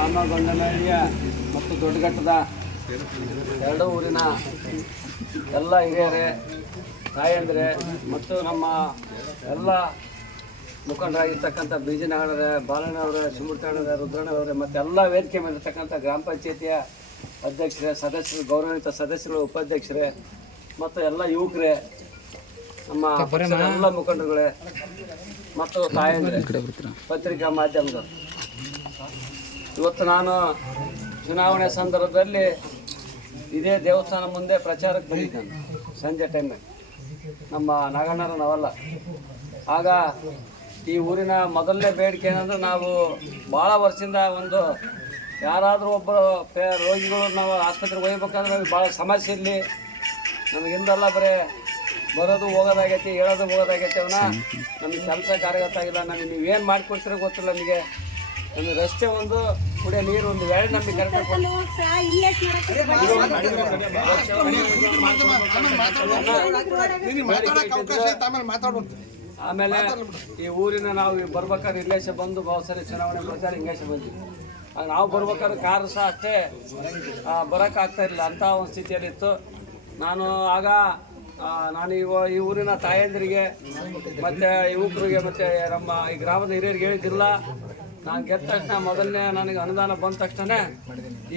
ರಾಮಗೊಂಡನಹಳ್ಳಿಯ ಮತ್ತು ದೊಡ್ಡಘಟ್ಟದ ಎರಡು ಊರಿನ ಎಲ್ಲ ಹಿರಿಯರೇ, ತಾಯಂದಿರೇ ಮತ್ತು ನಮ್ಮ ಎಲ್ಲ ಮುಖಂಡರಾಗಿರ್ತಕ್ಕಂಥ ಬೀಜನಗರೇ, ಬಾಲಣ್ಣವರೇ, ಶಿವಮೂರ್ತಿಯವರೇ, ರುದ್ರಣ್ಣವರೇ ಮತ್ತು ಎಲ್ಲ ವೇದಿಕೆ ಮೇಲಿರ್ತಕ್ಕಂಥ ಗ್ರಾಮ ಪಂಚಾಯತಿಯ ಅಧ್ಯಕ್ಷರೇ, ಸದಸ್ಯರು, ಗೌರವಾನ್ವಿತ ಸದಸ್ಯರು, ಉಪಾಧ್ಯಕ್ಷರೇ ಮತ್ತು ಎಲ್ಲ ಯುವಕರೇ, ನಮ್ಮ ಎಲ್ಲ ಮುಖಂಡರುಗಳೇ ಮತ್ತು ತಾಯಂದಿರೇ, ಪತ್ರಿಕಾ ಮಾಧ್ಯಮದವರು, ಇವತ್ತು ನಾನು ಚುನಾವಣೆ ಸಂದರ್ಭದಲ್ಲಿ ಇದೇ ದೇವಸ್ಥಾನ ಮುಂದೆ ಪ್ರಚಾರಕ್ಕೆ ಬಂದಿದ್ದೇನೆ ಸಂಜೆ ಟೈಮಲ್ಲಿ. ನಮ್ಮ ನಾಗಣ್ಣರ ನಾವಲ್ಲ. ಆಗ ಈ ಊರಿನ ಮೊದಲನೇ ಬೇಡಿಕೆ ಏನಂದ್ರೆ, ನಾವು ಭಾಳ ವರ್ಷದಿಂದ ಒಂದು ಯಾರಾದರೂ ಒಬ್ಬರು ರೋಗಿಗಳು ನಾವು ಆಸ್ಪತ್ರೆಗೆ ಒಯ್ಯಬೇಕಾದ್ರೆ ನಮಗೆ ಭಾಳ ಸಮಸ್ಯೆ ಇಲ್ಲಿ. ನಮಗಿಂದಲ್ಲ ಬರೀ ಬರೋದು ಹೋಗೋದಾಗೈತಿ, ಹೇಳೋದು ಹೋಗೋದಾಗೈತಿ. ಅವನ್ನ ನಮಗೆ ಕೆಲಸ ಕಾರ್ಯಗತ ಆಗಿಲ್ಲ. ನಮಗೆ ನೀವೇನು ಮಾಡಿಕೊಡ್ತೀರೋ ಗೊತ್ತಿಲ್ಲ. ನಮಗೆ ರಸ್ತೆ ಒಂದು, ಕುಡಿಯೋ ನೀರು ಒಂದು, ವೇಳೆ ನಮಗೆ ಕರೆಕ್ಟ್ ಆಮೇಲೆ ಈ ಊರಿನ ನಾವು ಬರ್ಬೇಕಾದ್ರೆ ಇಲ್ಲೇಶ ಬಂದು ಬಹು ಸರಿ ಚುನಾವಣೆ ಪ್ರಚಾರ ಹಿಂಗೇಶ ಬಂದ್ವಿ. ನಾವು ಬರ್ಬೇಕಾದ್ರೆ ಕಾರು ಸಹ ಅಷ್ಟೇ ಬರೋಕ್ಕಾಗ್ತಾ ಇರಲಿಲ್ಲ, ಅಂಥ ಒಂದು ಸ್ಥಿತಿಯಲ್ಲಿತ್ತು. ನಾನು ಈ ಊರಿನ ತಾಯಂದಿರಿಗೆ ಮತ್ತು ಯುವಕರಿಗೆ ಮತ್ತು ನಮ್ಮ ಈ ಗ್ರಾಮದ ಹಿರಿಯರಿಗೆ ಹೇಳಿದ್ದಿಲ್ಲ. ನಾನು ಗೆದ್ದ ತಕ್ಷಣ ಮೊದಲನೇ ನನಗೆ ಅನುದಾನ ಬಂದ ತಕ್ಷಣ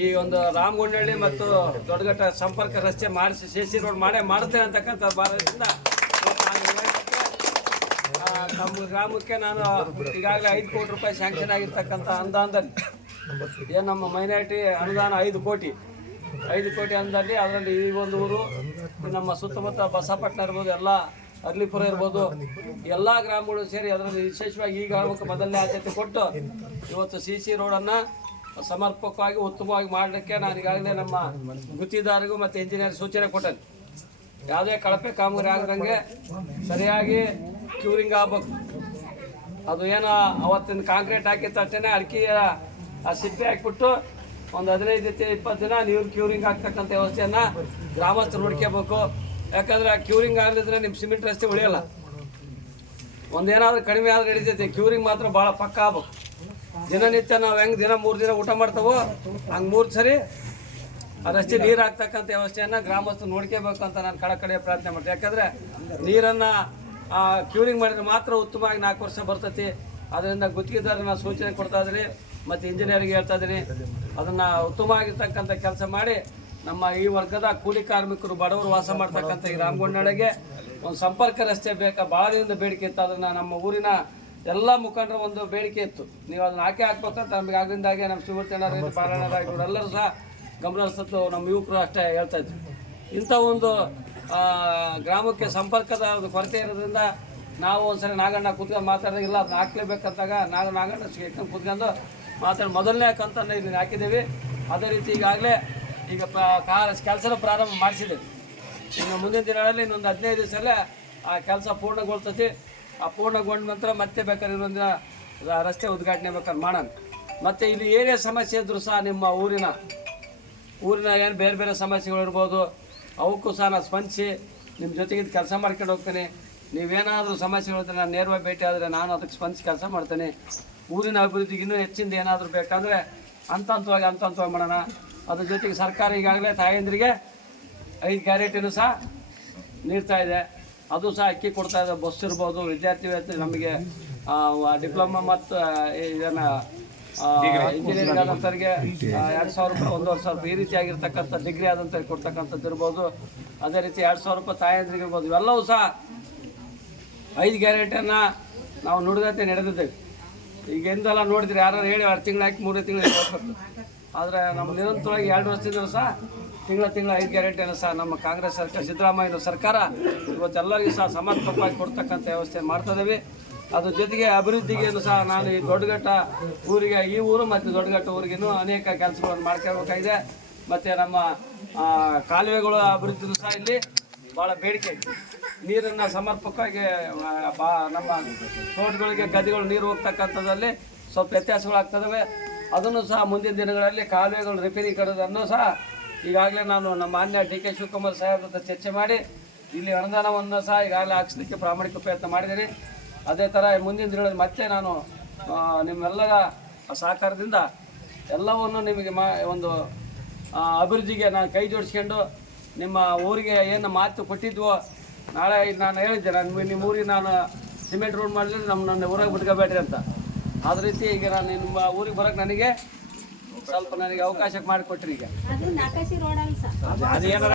ಈ ಒಂದು ರಾಮಗೊಂಡನಹಳ್ಳಿ ಮತ್ತು ದೊಡ್ಡಘಟ್ಟ ಸಂಪರ್ಕ ರಸ್ತೆ ಮಾಡಿಸಿ CC ರೋಡ್ ಮಾಡ್ತೇನೆ ಅಂತಕ್ಕಂಥ ಭಾರತದಿಂದ ನಮ್ಮ ಗ್ರಾಮಕ್ಕೆ ನಾನು ಈಗಾಗಲೇ 5 ಕೋಟಿ ರೂಪಾಯಿ ಸ್ಯಾಂಕ್ಷನ್ ಆಗಿರ್ತಕ್ಕಂಥ ಅನುದಾನದಲ್ಲಿ ಏನು ನಮ್ಮ ಮೈನಾರಿಟಿ ಅನುದಾನ 5 ಕೋಟಿ ಅನುದಾನದಲ್ಲಿ ಅದರಲ್ಲಿ ಈ ಒಂದು ಊರು, ನಮ್ಮ ಸುತ್ತಮುತ್ತ ಬಸಪಟ್ಟಣ ಇರ್ಬೋದು, ಎಲ್ಲ ಅರ್ಲಿಪುರ ಇರ್ಬೋದು, ಎಲ್ಲ ಗ್ರಾಮಗಳು ಸೇರಿ ಅದರಲ್ಲಿ ವಿಶೇಷವಾಗಿ ಈ ಗ್ರಾಮಕ್ಕೆ ಮೊದಲನೇ ಆದ್ಯತೆ ಕೊಟ್ಟು ಇವತ್ತು CC ರೋಡನ್ನು ಸಮರ್ಪಕವಾಗಿ ಉತ್ತಮವಾಗಿ ಮಾಡಲಿಕ್ಕೆ ನಾನು ಈಗಾಗಲೇ ನಮ್ಮ ಗುತ್ತಿದಾರರಿಗೂ ಮತ್ತು ಇಂಜಿನಿಯರ್ ಸೂಚನೆ ಕೊಟ್ಟೆ. ಯಾವುದೇ ಕಳಪೆ ಕಾಮಗಾರಿ ಆಗದಂಗೆ ಸರಿಯಾಗಿ ಕ್ಯೂರಿಂಗ್ ಆಗ್ಬೇಕು. ಅದು ಏನೋ ಅವತ್ತಿನ ಕಾಂಕ್ರೀಟ್ ಹಾಕಿದ ತಕ್ಷಣ ಅಡಿಕೆಯ ಸಿಪ್ಪೆ ಹಾಕಿಬಿಟ್ಟು ಒಂದು 15-20 ದಿನ ನೀರು ಕ್ಯೂರಿಂಗ್ ಆಗ್ತಕ್ಕಂಥ ವ್ಯವಸ್ಥೆಯನ್ನು ಗ್ರಾಮಸ್ಥರು ನೋಡ್ಕೋಬೇಕು. ಯಾಕಂದರೆ ಕ್ಯೂರಿಂಗ್ ಆಗಲಿದ್ರೆ ನಿಮ್ಮ ಸಿಮೆಂಟ್ ರಸ್ತೆ ಉಳಿಯೋಲ್ಲ. ಒಂದೇನಾದರೂ ಕಡಿಮೆ ಆದರೆ ಹಿಡಿತೈತಿ, ಕ್ಯೂರಿಂಗ್ ಮಾತ್ರ ಭಾಳ ಪಕ್ಕ ಆಗ್ಬೇಕು. ದಿನನಿತ್ಯ ನಾವು ಹೆಂಗೆ 3 ದಿನ ಊಟ ಮಾಡ್ತಾವೋ ಹಂಗೆ 3 ಸರಿ ಆ ರಸ್ತೆ ನೀರು ಹಾಕ್ತಕ್ಕಂಥ ವ್ಯವಸ್ಥೆಯನ್ನು ಗ್ರಾಮಸ್ಥರು ನೋಡ್ಕೋಬೇಕು ಅಂತ ನಾನು ಕಡೆ ಪ್ರಾರ್ಥನೆ ಮಾಡ್ತೀನಿ. ಯಾಕಂದರೆ ನೀರನ್ನು ಕ್ಯೂರಿಂಗ್ ಮಾಡಿದ್ರೆ ಮಾತ್ರ ಉತ್ತಮವಾಗಿ 4 ವರ್ಷ ಬರ್ತೈತಿ. ಅದರಿಂದ ಗುತ್ತಿಗೆದಾರನ ಸೂಚನೆ ಕೊಡ್ತಾ ಇದ್ದೀನಿ ಮತ್ತು ಇಂಜಿನಿಯರಿಗೆ ಹೇಳ್ತಾ ಇದ್ದೀನಿ, ಅದನ್ನು ಉತ್ತಮವಾಗಿರ್ತಕ್ಕಂಥ ಕೆಲಸ ಮಾಡಿ ನಮ್ಮ ಈ ವರ್ಗದ ಕೂಲಿ ಕಾರ್ಮಿಕರು, ಬಡವರು ವಾಸ ಮಾಡ್ತಕ್ಕಂಥ ಈ ರಾಮಗೊಂಡನಹಳ್ಳಿಗೆ ಒಂದು ಸಂಪರ್ಕ ರಸ್ತೆ ಬೇಕಾ, ಭಾಳ ದಿನದ ಬೇಡಿಕೆ ಇತ್ತು. ಅದನ್ನು ನಮ್ಮ ಊರಿನ ಎಲ್ಲ ಮುಖಂಡರ ಒಂದು ಬೇಡಿಕೆ ಇತ್ತು. ನೀವು ಅದನ್ನು ಹಾಕ್ಬೇಕಂತ ನಮಗೆ ಆಗಿಂದಾಗೆ ನಮ್ಮ ಶಿವಮೂರ್ತಿಯವರು, ಬಾಲಣ್ಣರಾಗಿ ಇವರೆಲ್ಲರೂ ಸಹ ಗಮನ ಹರಿಸತ್ತು. ನಮ್ಮ ಯುವಕರು ಅಷ್ಟೇ ಹೇಳ್ತಾಯಿದ್ರು. ಇಂಥ ಒಂದು ಗ್ರಾಮಕ್ಕೆ ಸಂಪರ್ಕದ ಒಂದು ಕೊರತೆ ಇರೋದ್ರಿಂದ ನಾವು ಒಂದ್ಸರಿ ನಾಗಣ್ಣ ಕೂತ್ಕೊಂಡು ಮಾತಾಡೋದಿಲ್ಲ, ಅದನ್ನ ಹಾಕ್ಲೇಬೇಕಂತಾಗ ನಾಗಣ್ಣ ಕೂತ್ಕೊಂಡು ಮೊದಲನೇ ಕಂತನ್ನು ಇಲ್ಲಿ ಹಾಕಿದ್ದೀವಿ. ಅದೇ ರೀತಿ ಈಗಾಗಲೇ ಈಗ ಕೆಲಸನ ಪ್ರಾರಂಭ ಮಾಡಿಸಿದ್ದೀವಿ. ಇನ್ನು ಮುಂದಿನ ದಿನಗಳಲ್ಲಿ ಇನ್ನೊಂದು 15 ದಿವಸದಲ್ಲೇ ಆ ಕೆಲಸ ಪೂರ್ಣಗೊಳ್ತೈತಿ. ಆ ಪೂರ್ಣಗೊಂಡ ನಂತರ ಮತ್ತೆ ಬೇಕಾದ್ರೆ ಇನ್ನೊಂದಿನ ರಸ್ತೆ ಉದ್ಘಾಟನೆ ಬೇಕಾದ್ರೆ ಮಾಡೋಣ. ಮತ್ತು ಇಲ್ಲಿ ಏನೇ ಸಮಸ್ಯೆ ಇದ್ದರೂ ಸಹ ನಿಮ್ಮ ಊರಿನ ಏನು ಬೇರೆ ಬೇರೆ ಸಮಸ್ಯೆಗಳಿರ್ಬೋದು, ಅವಕ್ಕೂ ಸಹ ನಾನು ಸ್ಪಂದಿಸಿ ನಿಮ್ಮ ಜೊತೆಗಿದ್ದು ಕೆಲಸ ಮಾಡ್ಕೊಂಡು ಹೋಗ್ತೇನೆ. ನೀವೇನಾದರೂ ಸಮಸ್ಯೆಗಳಿದ್ರೆ ನಾನು ನೇರವಾಗಿ ಭೇಟಿ ಆದರೆ ನಾನು ಅದಕ್ಕೆ ಸ್ಪಂದಿಸಿ ಕೆಲಸ ಮಾಡ್ತೇನೆ. ಊರಿನ ಅಭಿವೃದ್ಧಿಗೆ ಇನ್ನೂ ಹೆಚ್ಚಿಂದ ಏನಾದರೂ ಬೇಕಾದರೆ ಹಂತವಾಗಿ ಮಾಡೋಣ. ಅದ್ರ ಜೊತೆಗೆ ಸರ್ಕಾರ ಈಗಾಗಲೇ ತಾಯಂದಿರಿಗೆ 5 ಗ್ಯಾರಂಟಿನೂ ಸಹ ನೀಡ್ತಾ ಇದೆ. ಅದು ಸಹ ಅಕ್ಕಿ ಕೊಡ್ತಾ ಇದೆ. ಬಸ್ ಇರ್ಬೋದು, ವಿದ್ಯಾರ್ಥಿ ನಮಗೆ ಡಿಪ್ಲೊಮಾ ಮತ್ತು ಇದನ್ನು ಇಂಜಿನಿಯರಿಂಗ್ ಆದಂಥವ್ರಿಗೆ 2,000 ರೂಪಾಯಿ, 1,500 ರೂಪಾಯಿ ಈ ರೀತಿಯಾಗಿರ್ತಕ್ಕಂಥ ಡಿಗ್ರಿ ಆದಂಥವ್ರಿಗೆ ಕೊಡ್ತಕ್ಕಂಥದ್ದು ಇರ್ಬೋದು. ಅದೇ ರೀತಿ 2,000 ರೂಪಾಯಿ ತಾಯಂದ್ರಿಗೆ ಇರ್ಬೋದು. ಇವೆಲ್ಲವೂ ಸಹ 5 ಗ್ಯಾರಂಟಿಯನ್ನು ನಾವು ನುಡಿದಂತೆ ನಡೆದಿದ್ದೇವೆ. ಈಗ ಎಂದೆಲ್ಲ ನೋಡಿದ್ರೆ ಯಾರು ಹೇಳಿ 2 ತಿಂಗಳು ಹಾಕಿ 3 ತಿಂಗಳು ಹೋಗ್ಬೇಕು. ಆದರೆ ನಮ್ಮ ನಿರಂತರವಾಗಿ 2 ವರ್ಷದಿಂದ ಸಹ ತಿಂಗಳ 5 ಗ್ಯಾರಂಟಿಯನ್ನು ಸಹ ನಮ್ಮ ಕಾಂಗ್ರೆಸ್ ಸರ್ಕಾರ, ಸಿದ್ದರಾಮಯ್ಯ ಸರ್ಕಾರ ಇವತ್ತೆಲ್ಲರಿಗೂ ಸಹ ಸಮರ್ಪಕವಾಗಿ ಕೊಡ್ತಕ್ಕಂಥ ವ್ಯವಸ್ಥೆ ಮಾಡ್ತಿದ್ದೀವಿ. ಅದ್ರ ಜೊತೆಗೆ ಅಭಿವೃದ್ಧಿಗೆ ಸಹ ನಾನು ಈ ದೊಡ್ಡಘಟ್ಟ ಊರಿಗೆ, ಈ ಊರು ಮತ್ತು ದೊಡ್ಡಘಟ್ಟ ಊರಿಗೂ ಅನೇಕ ಕೆಲಸಗಳನ್ನು ಮಾಡ್ಕೋಬೇಕಾಗಿದೆ. ಮತ್ತು ನಮ್ಮ ಕಾಲುವೆಗಳ ಅಭಿವೃದ್ಧಿನೂ ಸಹ ಇಲ್ಲಿ ಭಾಳ ಬೇಡಿಕೆ ಐತಿ. ನೀರನ್ನು ಸಮರ್ಪಕವಾಗಿ ನಮ್ಮ ತೋಟಗಳಿಗೆ, ಗದ್ದೆಗಳು ನೀರು ಹೋಗ್ತಕ್ಕಂಥದ್ದಲ್ಲಿ ಸ್ವಲ್ಪ ವ್ಯತ್ಯಾಸಗಳಾಗ್ತದವೆ. ಅದನ್ನು ಸಹ ಮುಂದಿನ ದಿನಗಳಲ್ಲಿ ಕಾಲುವೆಗಳು ರಿಪೇರಿ ಕಡೋದನ್ನು ಸಹ ಈಗಾಗಲೇ ನಾನು ನಮ್ಮ ಮಾನ್ಯ DK ಶಿವಕುಮಾರ್ ಸಾಹೇಬ್ರ ಜೊತೆ ಚರ್ಚೆ ಮಾಡಿ ಇಲ್ಲಿ ಅನುದಾನವನ್ನು ಸಹ ಈಗಾಗಲೇ ಹಾಕಿಸಲಿಕ್ಕೆ ಪ್ರಾಮಾಣಿಕ ಪ್ರಯತ್ನ ಮಾಡಿದ್ದೀನಿ. ಅದೇ ಥರ ಮುಂದಿನ ದಿನಗಳಲ್ಲಿ ಮತ್ತೆ ನಾನು ನಿಮ್ಮೆಲ್ಲರ ಸಹಕಾರದಿಂದ ಎಲ್ಲವನ್ನು ನಿಮಗೆ ಒಂದು ಅಭಿವೃದ್ಧಿಗೆ ನಾನು ಕೈ ಜೋಡಿಸ್ಕೊಂಡು ನಿಮ್ಮ ಊರಿಗೆ ಏನು ಮಾತು ಕೊಟ್ಟಿದ್ವೋ ನಾಳೆ ನಾನು ಹೇಳಿದ್ದೆ ನಿಮ್ಮ ಊರಿಗೆ ನಾನು ಸಿಮೆಂಟ್ ರೋಡ್ ಮಾಡಿದ್ರೆ ನನ್ನ ಊರಾಗ ಬಿಟ್ಕೋಬೇಡ್ರಿ ಅಂತ. ಅದ ರೀತಿ ಈಗ ನಾನು ನಿಮ್ಮ ಊರಿಗೆ ಬರೋಕ್ಕೆ ನನಗೆ ಸ್ವಲ್ಪ ಅವಕಾಶ ಮಾಡಿಕೊಟ್ರಿ. ಈಗ ಅದೇನಾರ